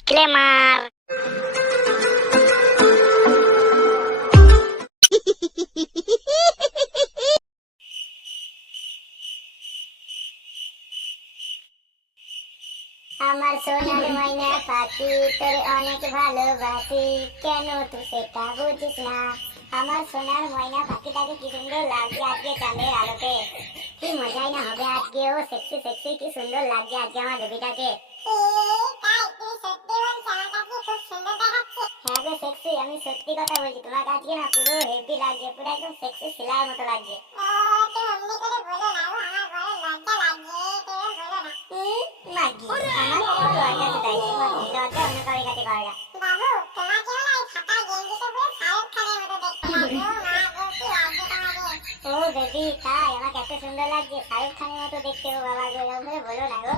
Disclaimer আমার সোনার ময়না পাখি তোর অনেক ভালোবাসি। কেন তুই সেটা বুঝিস না? আমার সোনার ময়না পাখিটাকে কি সুন্দর লাগছে আজকে চাঁদের আলোতে? কি মজাই না হবে আজকে ও সেক্সি সেক্সি কি সুন্দর লাগছে আজকে আমার বেবিটাকে। হ্যাঁ গো সেক্সি আমি সত্যি কথা বলছি। তোমাকে আজকে না পুরো হেভি লাগছে পুরো একদম সেক্সি শিলার মতো লাগছে। ও বেবি তাই আমাকে এত সুন্দর লাগছে শাহরুখ খানের মতো দেখতে বাবা গো এরকম করে বলো না গো।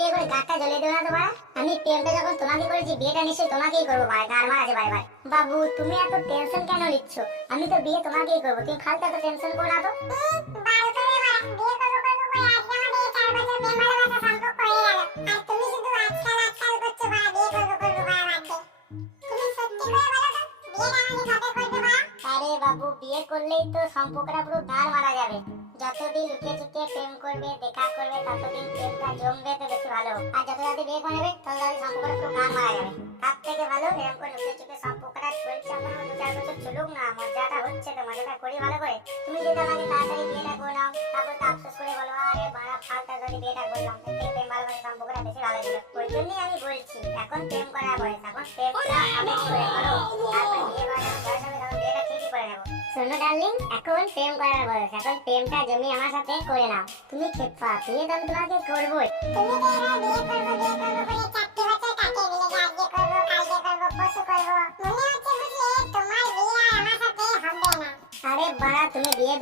বিয়ে করে গাঁটটা জ্বলে দেবো না তোমার। আমি প্রেমটা যখন তোমাকে করেছি, বিয়েটা নিশ্চয়ই তোমাকেই করব, ভাই। গার মারা আছে, ভাই বাবু, তুমি এত টেনশন কেন নিচ্ছ? আমি তো বিয়ে তোমাকেই করব। তুমি ফালতু এত টেনশন করো না তো। করলেই তো সম্পর্কটা পুরো গার মারা যাবে। যতদিন লুকিয়ে চুকিয়ে প্রেম করবে দেখা করবে ততদিন প্রেমটা জমবে তো বেশি ভালো। আর যত তাড়াতাড়ি বিয়ে করে নেবে তত তাড়াতাড়ি সম্পর্কটা পুরো গার মারা যাবে। তার থেকে ভালো এরকম করে লুকিয়ে চুকিয়ে সম্পর্কটা চলছে আমার দু চার বছর চলুক না মজাটা হচ্ছে তো মজাটা করি ভালো করে। তুমি যদি আমাকে তাড়াতাড়ি বিয়েটা করে নাও তারপর তো আফসোস করে বলো আরে বাড়া ফালতা যদি বিয়েটা করলাম প্রেম ভালোবাসা সম্পর্কটা বেশি ভালো ছিল। ওই জন্যই আমি বলছি এখন প্রেম করার বয়স এখন প্রেমটা আবেগ করে করো। শোনো ডার্লিং, এখন প্রেম করার বয়স। এখন প্রেমটা জমি আমার সাথে করে নাও। তুমি খেপা বিয়ে তো আমি তোমাকে করবোই। তুমি বিয়ে করব বিয়ে করব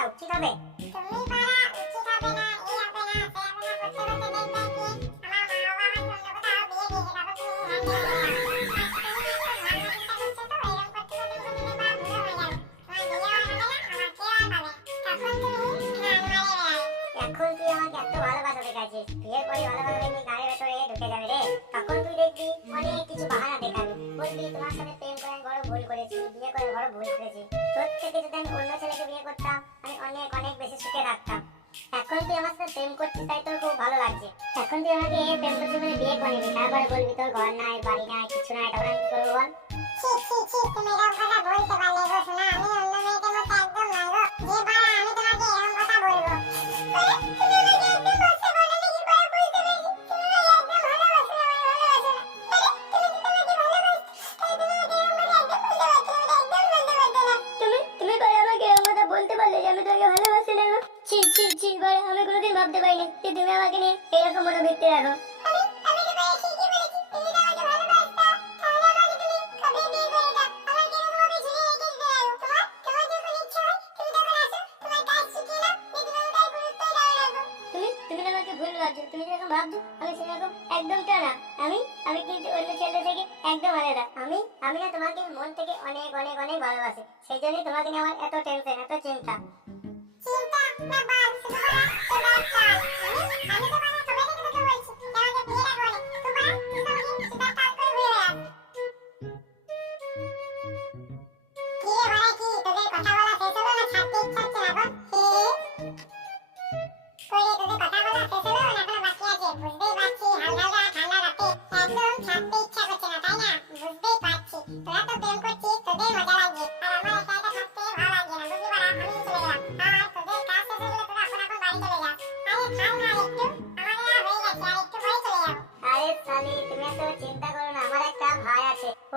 থাকাটা উচিত হবে তুমি পারা লাগছে এখন তুই আমাকে প্রেম করছিস বলে বিয়ে করে নিবি, তারপরে বলবি তোর ঘর নাই, বাড়ি নাই, কিছু নাই, তখন আমি কি করব বল? ঠিক ঠিক ঠিক তুমি এরকম কথা বলতে পারলে গো শোনা আমি তুমি আমাকে আর গুরুত্বই দাও না গো তুমি তুমি তো আমাকে ভুল ভাবছ। তুমি ভাবছ, আমি সেরকম আমি আমি কিন্তু অন্য থেকে একদম আমি আমি না তোমাকে মন থেকে অনেক অনেক অনেক ভালোবাসি। সেই জন্যই তোমাকে নিয়ে আমার এত টেনশন এত চিন্তা। চিন্তা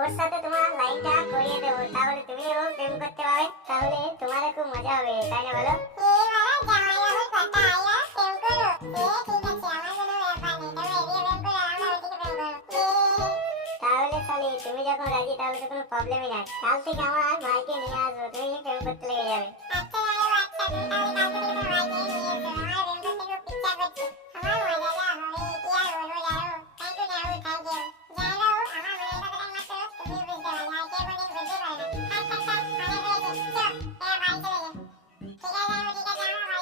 ওর সাথে তোমার লাইনটা করিয়ে দেবো। তাহলে তুমিও প্রেম করতে পারবে, তাহলে তোমারও খুব মজা হবে, তাই না বলো? তাহলে তাহলে তুমি যখন রাজি, তাহলে তো কোনো প্রবলেমই নাই কাল থেকে আমার ভাইকে নিয়ে আসব, তুমি প্রেম করতে লেগে যাবে।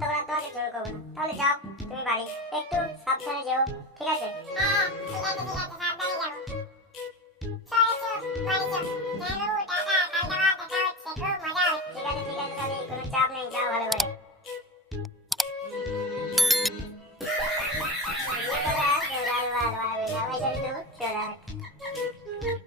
তখন আর তোমাকে জোর করব না। তাহলে যাও, তুমি বাড়ি। একটু সাবধানে যেও, ঠিক আছে? ঠিক আছে ঠিক আছে তাহলে কোনো চলো নেই যাও। ভালো